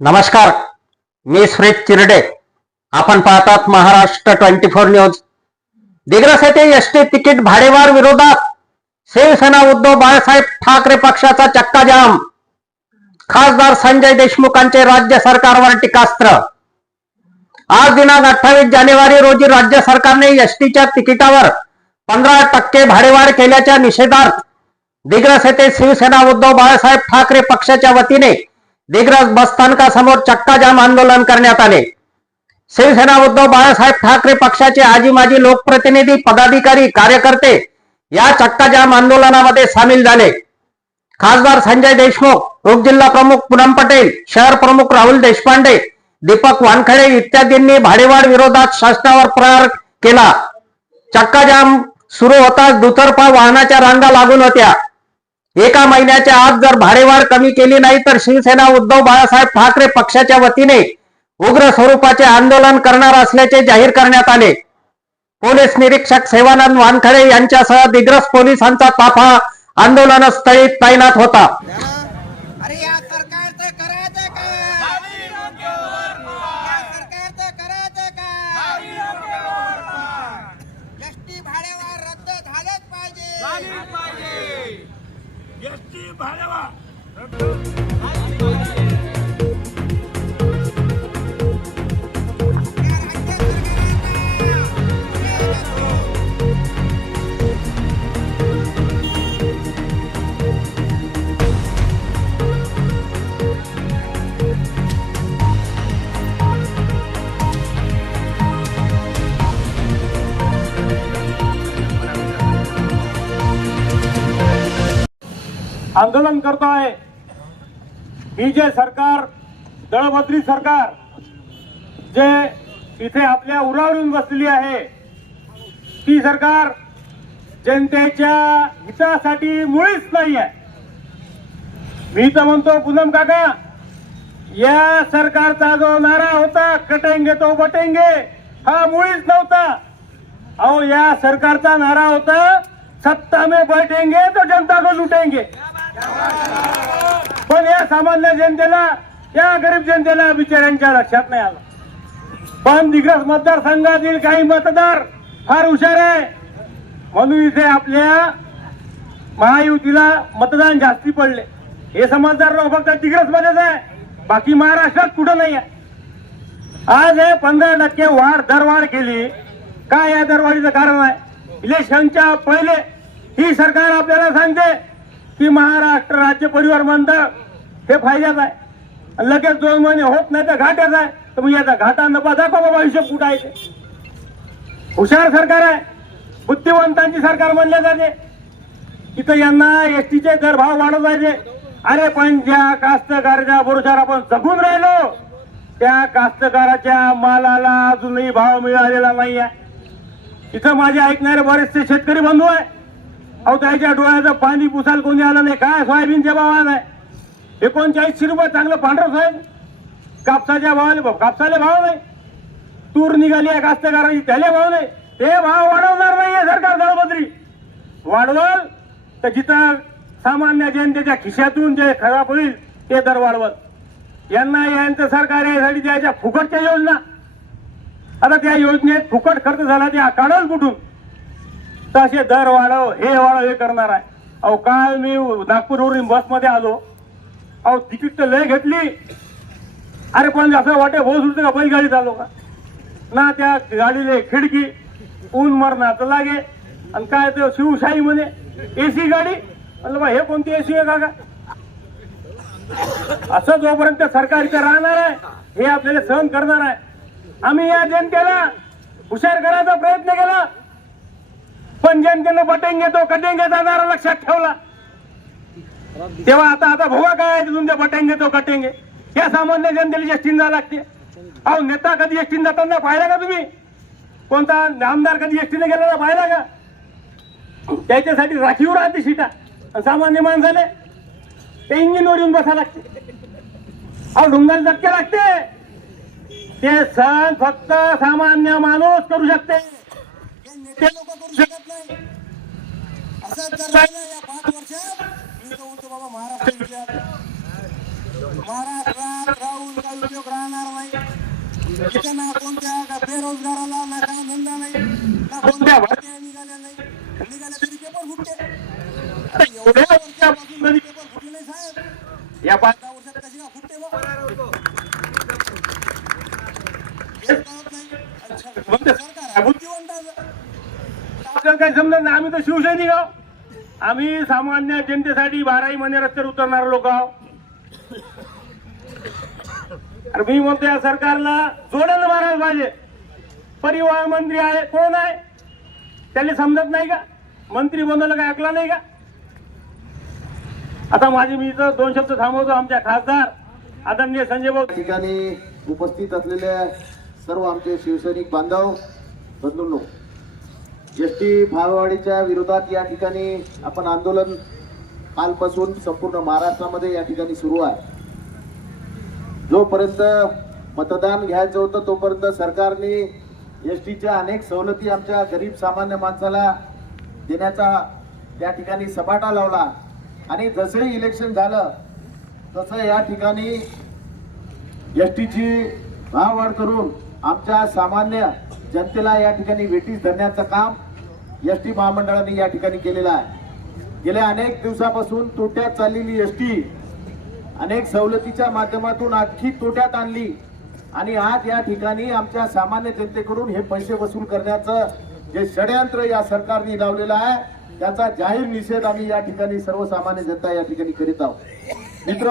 नमस्कार मी सुरेश चिरडे. आपण पाहतात Maharashtra twenty four news. Digras येथे एस टी तिकीट भाडेवार विरोधात शिवसेना उद्धव बाळासाहेब ठाकरे पक्षाचा चक्काजाम. खासदार संजय देशमुखांचे राज्य सरकारवर टीकास्त्र. आज दिनांक अठ्ठावीस जानेवारी रोजी राज्य सरकारने एस टीच्या तिकिटावर पंधरा टक्के भाडेवाढ केल्याच्या निषेधार्थ दिग्रस येथे शिवसेना उद्धव बाळासाहेब ठाकरे पक्षाच्या वतीने दिग्रस बसस्थानकासमोर चक्काजाम आंदोलन करण्यात आले. शिवसेना उद्धव बाळासाहेब ठाकरे पक्षाचे आजी माजी लोकप्रतिनिधी पदाधिकारी कार्यकर्ते या चक्काजाम आंदोलनामध्ये सामील झाले. खासदार संजय देशमुख उपजिल्हा प्रमुख पूनम पटेल शहर प्रमुख राहुल देशपांडे दीपक वानखडे इत्यादींनी भाडेवाढ विरोधात शासनावर प्रहार केला. चक्काजाम सुरू होताच दुतर्फा वाहनाच्या रांगा लागून होत्या. एका महिन्याच्या आत जर भाडेवाढ कमी केली नाही तर शिवसेना उद्धव बाळासाहेब ठाकरे पक्षाच्या वतीने उग्र स्वरूपाचे आंदोलन करणार असल्याचे जाहीर करण्यात आले. पोलीस निरीक्षक सेवानंद वानखडे यांच्यासह दिग्रस पोलिसांचा ताफा आंदोलनस्थळी तैनात होता अरे या सरकारचं करायचं का या सरकारचं करायचं का एसटी भाडेवार रद्द झालेच पाहिजे एसटी आंदोलन करतो आहे. ही जे सरकार दळभद्री सरकार जे इथे आपल्या उरावरून बसलेली आहे ती सरकार जनतेच्या हितासाठी मुळीच नाही आहे. मी तर म्हणतो पूनम काका या सरकारचा जो नारा होता कटेंगे तो बटेंगे हा मुळीच नव्हता. अहो या सरकारचा नारा होता सत्ता में बैठेंगे तो जनता को लुटेंगे. पण या सामान्य जनतेला या गरीब जनतेला बिचाऱ्यांच्या लक्षात नाही आलं. पण दिग्रस मतदारसंघातील काही मतदार फार हुशार आहे. म्हणून इथे आपल्या महायुतीला मतदान जास्ती पडले. हे समजदार लोक फक्त दिग्रस मध्येच आहे. बाकी महाराष्ट्रात कुठं नाही आहे. आज हे पंधरा टक्के वाढ दरवाढ केली. काय या दरवाढीचं कारण आहे? इलेक्शनच्या पहिले ही सरकार आपल्याला सांगते की महाराष्ट्र राज्य परिवार म्हणतं हे फायद्यात आहे. लगेच दोन महिने होत नाही तर घाट्यात आहे. तर मग याचा घाटा नफा दाखवा बाबा हिशोब कुठं आहे ते? हुशार सरकार आहे. बुद्धिवंतांची सरकार म्हणले जाते. इथं यांना एसटीचे दर भाव वाढत पाहिजे अरे पण ज्या कास्तकाराच्या भरोशावर आपण जगून राहिलो त्या कास्तकाराच्या मालाला अजूनही भाव मिळालेला नाही आहे इथं माझे ऐकणारे बरेचसे शेतकरी बंधू आहे. अहो त्याच्या डोळ्याचं पाणी पुसाल कोणी आलं नाही. काय सोयाबीनच्या भावाला नाही एकोणचाळीसशे रुपये चांगलं पांढरं सोयाबीन. कापसाच्या भावाले भाव कापसाले भाव नाही. तूर निघाली आहे कास्तकाराची त्याले भाव नाही. ते भाव वाढवणार नाहीये सरकार दळबद्री. वाढवल तर जिथं सामान्य जनतेच्या खिशातून जे खराब होईल ते दर वाढवल. यांना यांचं सरकार यासाठी द्यायच्या फुकटच्या योजना. आता त्या योजनेत फुकट खर्च झाला ते काढल कुठून? तर असे दर वाढव हे वाढव हे करणार आहे. अहो काल मी नागपूरवरून बसमध्ये आलो. अहो तिकीट तर लय घेतली. अरे पण असं वाटे भाऊ सुटतं का? बैलगाडीत आलो का? ना त्या गाडीले खिडकी ऊन मरणार लागे. आणि काय ते शिवशाही म्हणे एसी गाडी? म्हणलं बा हे कोणती एसी आहे का असं जोपर्यंत सरकार इथं राहणार आहे हे आपल्याला सहन करणार आहे. आम्ही या जनतेला हुशार करायचा प्रयत्न केला. पण जनतेनं बटेंगे तो कटेंगे नारा लक्षात ठेवला. तेव्हा आता आता भोगा काय आहे तुमच्या पटेंगे तो कटेंगे. या सामान्य जनतेला एसटीन जावं लागते. अहो नेता कधी एसटीन जाताना पाहिला का तुम्ही? कोणता आमदार कधी एसटीने गेलेला पाहिला का? त्याच्यासाठी राखीव राहते सीटा सामान्य माणसाने ते इंजिनवर येऊन बसा लागते. अहो ढुंगाला धक्के लागते. ते सण फक्त सामान्य माणूस करू शकते. ते लोक करू शकत नाही. असं जर राहिलं या पाच वर्षात मी तर म्हणतो बाबा महाराष्ट्र महाराष्ट्रात राहुल गांधी इथे ना कोणत्या का बेरोजगाराला ना काय धंदा नाही ना कोणत्या भारतीय निघाल्या नाही. निघाल्या तरी पेपर फुटते. एवढ्या वर्षापासून तरी पेपर फुटले नाही साहेब. या पाच दहा वर्षात कशी का फुटते बा? हेच कळत नाही. सरकार बुद्धिवंत आपल्याला काही समजत नाही. आम्ही तर शिवसैनिक आहोत आम्ही सामान्य जनतेसाठी बाराही महिने रस्त्यावर उतरणार लोक आहोत अरे मी म्हणतो या सरकारला जोडायला मारायला पाहिजे. परिवहन मंत्री आहे कोण आहे? त्याला समजत नाही का? मंत्री बनवलं काय ऐकला नाही का? आता माझे मी इथं दोन शब्द थांबवतो आमच्या खासदार आदरणीय संजय भाऊ. ठिकाणी उपस्थित असलेल्या सर्व आमचे शिवसैनिक बांधव बंधूंनो एस टी भाववाढीच्या विरोधात या ठिकाणी आपण आंदोलन कालपासून संपूर्ण महाराष्ट्रामध्ये या ठिकाणी सुरू आहे. जोपर्यंत मतदान घ्यायचं होतं तोपर्यंत सरकारने एस टीच्या अनेक सवलती आमच्या गरीब सामान्य माणसाला देण्याचा त्या ठिकाणी सपाटा लावला. आणि जसंही इलेक्शन झालं तसं या ठिकाणी एस टीची भाववाढ करून आमच्या सामान्य जनतेला या ठिकाणी वेटीस धरण्याचं काम एस टी महामंडळाने या ठिकाणी केलेलं आहे. गेल्या अनेक दिवसापासून तोट्यात चाललेली एस टी अनेक सवलतीच्या माध्यमातून आणखी तोट्यात आणली आणि आज या ठिकाणी आमच्या सामान्य जनतेकडून हे पैसे वसूल करण्याचं जे षडयंत्र या सरकारने लावलेलं आहे त्याचा जाहीर निषेध आम्ही या ठिकाणी सर्वसामान्य जनता या ठिकाणी करीत आहोत. मित्र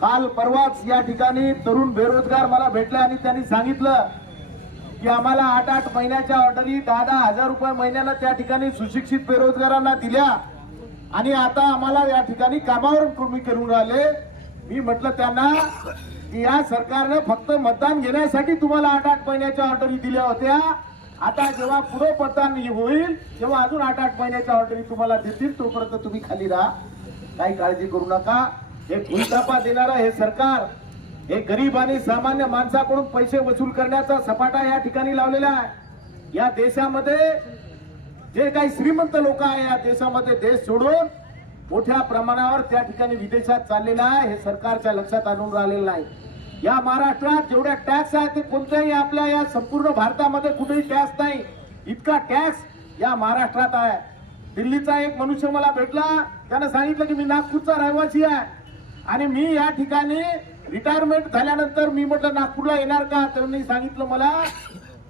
काल परवाच या ठिकाणी तरुण बेरोजगार मला भेटले आणि त्यांनी सांगितलं की आम्हाला आठ आठ महिन्याच्या ऑर्डरी दहा दहा हजार रुपये महिन्याला त्या ठिकाणी सुशिक्षित बेरोजगारांना दिल्या. आणि आता आम्हाला या ठिकाणी कामावर कमी करून राहिले. मी म्हटलं त्यांना की या सरकारने फक्त मतदान घेण्यासाठी तुम्हाला आठ आठ महिन्याच्या ऑर्डरी दिल्या होत्या. आता जेव्हा पुढे मतदान होईल तेव्हा अजून आठ आठ महिन्याच्या ऑर्डरी तुम्हाला देतील तोपर्यंत तुम्ही खाली राहा. काही काळजी करू नका. हे भूलतापा देणारा हे सरकार हे गरीब आणि सामान्य माणसाकडून पैसे वसूल करण्याचा सपाटा या ठिकाणी लावलेला आहे. या देशामध्ये जे काही श्रीमंत लोक आहे या देशामध्ये देश सोडून मोठ्या प्रमाणावर त्या ठिकाणी विदेशात चाललेलं आहे. हे सरकारच्या लक्षात आणून राहिलेलं नाही. या महाराष्ट्रात जेवढ्या टॅक्स आहे ते कोणत्याही आपल्या या संपूर्ण भारतामध्ये कुठेही टॅक्स नाही. इतका टॅक्स या महाराष्ट्रात आहे. दिल्लीचा एक मनुष्य मला भेटला. त्यानं सांगितलं की मी नागपूरचा रहिवासी आहे. आणि मी या ठिकाणी रिटायरमेंट झाल्यानंतर मी म्हटलं नागपूरला येणार का? तर सांगितलं मला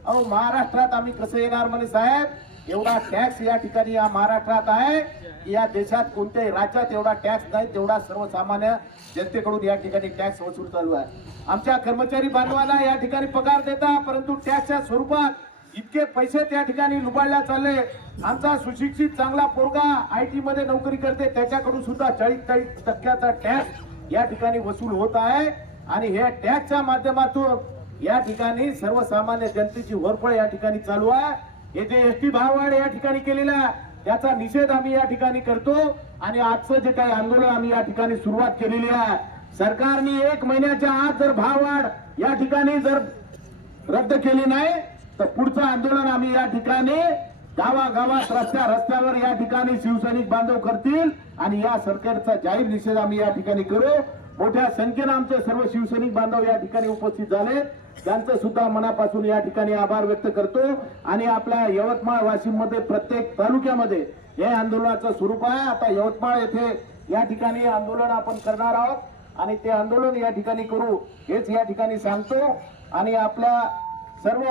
अहो महाराष्ट्रात आम्ही कसं येणार म्हणे साहेब? एवढा टॅक्स या ठिकाणी या महाराष्ट्रात आहे. या देशात कोणत्याही राज्यात एवढा टॅक्स नाही तेवढा सर्वसामान्य जनतेकडून या ठिकाणी टॅक्स वसूल चालू आहे. आमच्या कर्मचारी बांधवाला या ठिकाणी पगार देता परंतु टॅक्सच्या स्वरूपात इतके पैसे त्या ठिकाणी लुबाडल्या चालले. आमचा सुशिक्षित चांगला पोरगा आय टी मध्ये नोकरी करते त्याच्याकडून सुद्धा चाळीस चाळीस टक्क्याचा टॅक्स या ठिकाणी वसूल होत आहे. आणि ह्या टॅक्सच्या माध्यमातून या ठिकाणी सर्वसामान्य जनतेची वरपळ या ठिकाणी चालू आहे. हे जे एस टी भाववाढ या ठिकाणी केलेला त्याचा निषेध आम्ही या ठिकाणी करतो. आणि आजचं जे काही आंदोलन आम्ही या ठिकाणी सुरुवात केलेली आहे सरकारने एक महिन्याच्या आत जर भाववाढ या ठिकाणी जर रद्द केली नाही तर पुढचं आंदोलन आम्ही या ठिकाणी गावागावात रस्त्या रस्त्यावर या ठिकाणी शिवसैनिक बांधव करतील आणि या सरकारचा जाहीर निषेध आम्ही या ठिकाणी करू. मोठ्या संख्येनं आमचे सर्व शिवसैनिक बांधव या ठिकाणी उपस्थित झाले. त्यांचं सुद्धा मनापासून या ठिकाणी आभार व्यक्त करतो. आणि आपल्या यवतमाळ वाशिममध्ये प्रत्येक तालुक्यामध्ये हे आंदोलनाचं स्वरूप आहे. आता यवतमाळ येथे या ठिकाणी आंदोलन आपण करणार आहोत. आणि ते आंदोलन या ठिकाणी करू हेच या ठिकाणी सांगतो. आणि आपल्या सर्व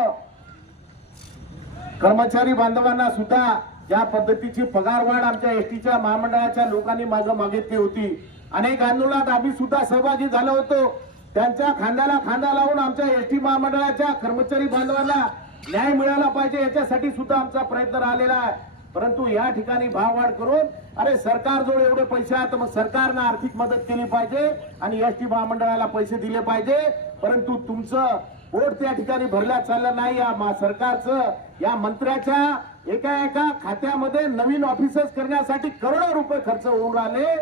कर्मचारी बांधवांना सुद्धा ज्या पद्धतीची पगारवाढ आमच्या एसटीच्या महामंडळाच्या लोकांनी मागे मागितली होती. अनेक आंदोलनात आम्ही सुद्धा सहभागी झालो होतो. त्यांच्या खांद्याला खांदा लावून आमच्या एसटी महामंडळाच्या कर्मचारी बांधवांना न्याय मिळाला पाहिजे याच्यासाठी सुद्धा आमचा प्रयत्न राहिलेला आहे. परंतु या ठिकाणी भाववाढ करून अरे सरकारजवळ एवढे पैसे आहेत तर मग सरकारनं आर्थिक मदत केली पाहिजे आणि एसटी महामंडळाला पैसे दिले पाहिजे. परंतु तुमचं पोट त्या ठिकाणी भरल्या चाललं नाही. या मा- सरकारचं या मंत्र्याच्या एका एका खात्यामध्ये नवीन ऑफिसर्स करण्यासाठी करोडो रुपये खर्च होऊन राहिले.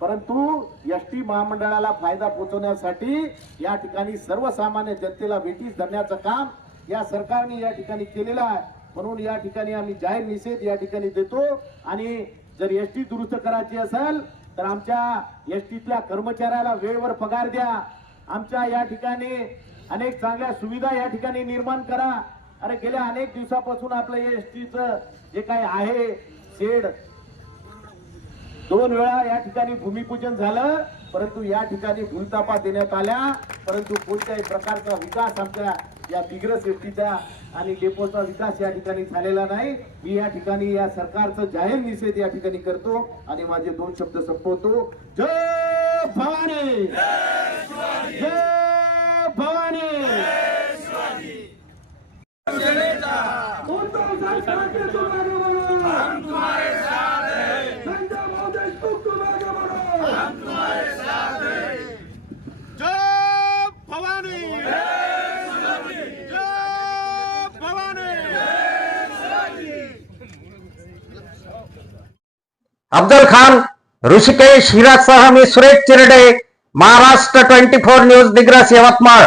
परंतु एस टी महामंडळाला फायदा पोहोचवण्यासाठी या ठिकाणी सर्वसामान्य जनतेला वेटीस धरण्याचं काम या सरकारने या ठिकाणी केलेलं आहे. म्हणून या ठिकाणी आम्ही जाहीर निषेध या ठिकाणी देतो. आणि जर एस टी दुरुस्त करायची असेल तर आमच्या एस टीतल्या कर्मचाऱ्याला वेळेवर पगार द्या. आमच्या या ठिकाणी अनेक चांगल्या सुविधा या ठिकाणी निर्माण करा. अरे गेल्या अनेक दिवसापासून आपलं एस टीचं जे काय आहे शेड दोन वेळा या ठिकाणी भूमिपूजन झालं परंतु या ठिकाणी भूलतापा देण्यात आल्या परंतु कोणत्याही प्रकारचा विकास आमच्या या दिग्रस सेफ्टीचा आणि डेपोचा विकास या ठिकाणी झालेला नाही. मी या ठिकाणी या सरकारचं जाहीर निषेध या ठिकाणी करतो आणि माझे दोन शब्द संपवतो. जय भवानी जय भवानी उद्धव साहेब ठाकरे तुम आगे बढ़ो हम तुम्हारे साथ हैं संजय देशमुख आगे बढ़ो हम तुम्हारे साथ हैं जय भवानी जय भवानी अफजल खान ऋषिकेश हिरासह मी Suresh Chirde Maharashtra twenty four news Digras Yavatmal.